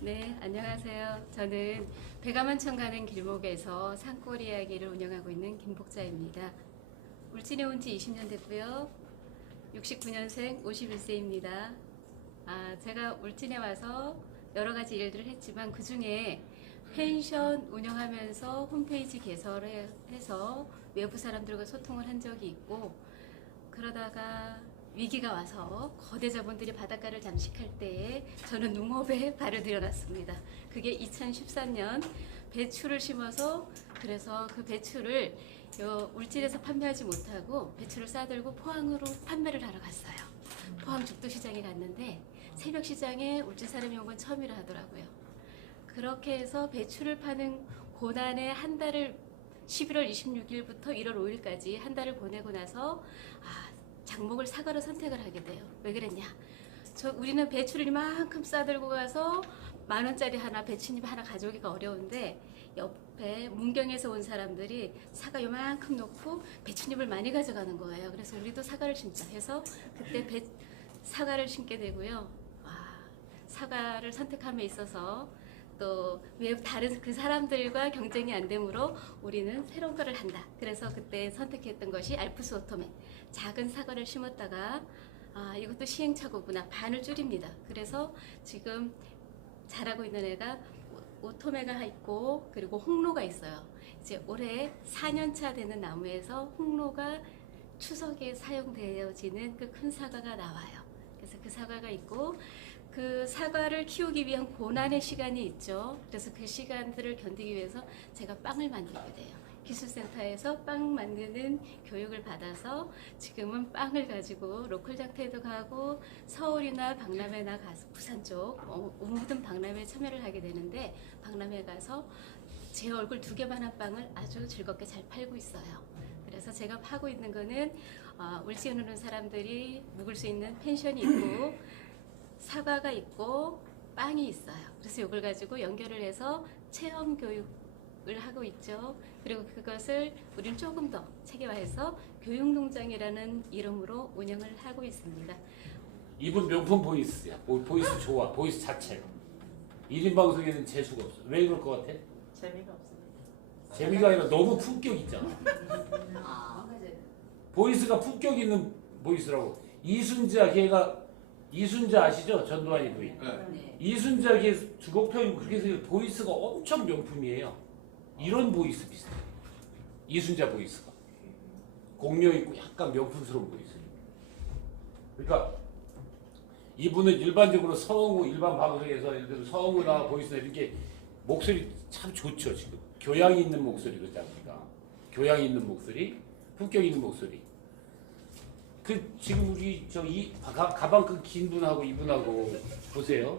네, 안녕하세요. 저는 배가만천 가는 길목에서 산골 이야기를 운영하고 있는 김복자입니다. 울진에 온 지 20년 됐고요. 69년생 51세입니다. 아, 제가 울진에 와서 여러 가지 일들을 했지만 그 중에 펜션 운영하면서 홈페이지 개설을 해서 외부 사람들과 소통을 한 적이 있고 그러다가 위기가 와서 거대 자본들이 바닷가를 잠식할 때에 저는 농업에 발을 들여놨습니다. 그게 2013년 배추를 심어서 그래서 그 배추를 요 울진에서 판매하지 못하고 배추를 싸들고 포항으로 판매를 하러 갔어요. 포항 죽도시장에 갔는데 새벽 시장에 울진 사람이 온 건 처음이라 하더라고요. 그렇게 해서 배추를 파는 고난의 한 달을 11월 26일부터 1월 5일까지 한 달을 보내고 나서 아, 장목을 사과로 선택을 하게 돼요. 왜 그랬냐? 저 우리는 배추를 이만큼 싸들고 가서 만 원짜리 하나 배추잎 하나 가져오기가 어려운데 옆에 문경에서 온 사람들이 사과 요만큼 놓고 배추잎을 많이 가져가는 거예요. 그래서 우리도 사과를 심자 해서 그때 배, 사과를 심게 되고요. 와, 사과를 선택함에 있어서 또왜 다른 그 사람들과 경쟁이 안 되므로 우리는 새로운 거를 한다. 그래서 그때 선택했던 것이 알프스 오토메. 작은 사과를 심었다가 아 이것도 시행착오구나 반을 줄입니다. 그래서 지금 자라고 있는 애가 오- 오토메가 있고 그리고 홍로가 있어요. 이제 올해 4년차 되는 나무에서 홍로가 추석에 사용되어지는 그 큰 사과가 나와요. 그래서 그 사과가 있고 그 사과를 키우기 위한 고난의 시간이 있죠. 그래서 그 시간들을 견디기 위해서 제가 빵을 만들게 돼요. 기술센터에서 빵 만드는 교육을 받아서 지금은 빵을 가지고 로컬 장터에도 가고 서울이나 박람회나 가서 부산 쪽 어, 모든 박람회에 참여를 하게 되는데 박람회 가서 제 얼굴 두 개만한 빵을 아주 즐겁게 잘 팔고 있어요. 그래서 제가 파고 있는 거는 어, 울진 오는 사람들이 묵을 수 있는 펜션이 있고 사과가 있고 빵이 있어요. 그래서 이걸 가지고 연결을 해서 체험 교육을 하고 있죠. 그리고 그것을 우리는 조금 더 체계화해서 교육농장이라는 이름으로 운영을 하고 있습니다. 이분 명품 보이스야. 보, 보이스 좋아. 보이스 자체. 1인 방송에는 재수가 없어. 왜 그럴 것 같아? 재미가 없습니다. 재미가 아니라 너무 품격 있잖아. 아, 보이스가 품격 있는 보이스라고. 이순자 걔가 이순자 아시죠? 전두환이 부인. 네. 이순자 걔 주곡표현 그렇게 해서 보이스가 엄청 명품이에요. 이런 보이스 비슷해. 이순자 보이스가. 공명 있고 약간 명품스러운 보이스. 그러니까 이분은 일반적으로 서흥우 일반 방송에서 예를 들어 서흥우나 보이스나 이렇게 목소리 참 좋죠 지금 교양 있는 목소리 그러지 않습니까? 교양 있는 목소리, 품격 있는 목소리. 그 지금 우리 저이 가방 끈 긴 분하고 이분하고 보세요.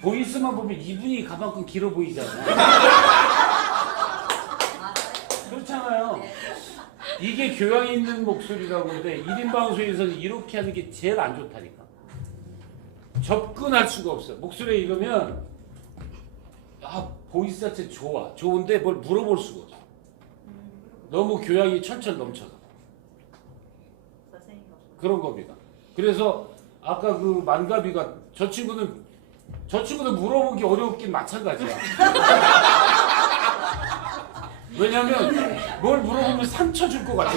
보이스만 보면 이분이 가방 끈 길어 보이잖아요. 그렇잖아요. 이게 교양 있는 목소리라고 그러는데 1인 방송에서는 이렇게 하는 게 제일 안 좋다니까. 접근할 수가 없어. 목소리에 이러면 아 보이스 자체 좋아. 좋은데 뭘 물어볼 수가 없어. 너무 교양이 철철 넘쳐서. 그런 겁니다. 그래서 아까 그 만가비가 저 친구는 저 친구는 물어보기 어렵긴 마찬가지야. 왜냐면 뭘 물어보면 상처 줄 것 같아.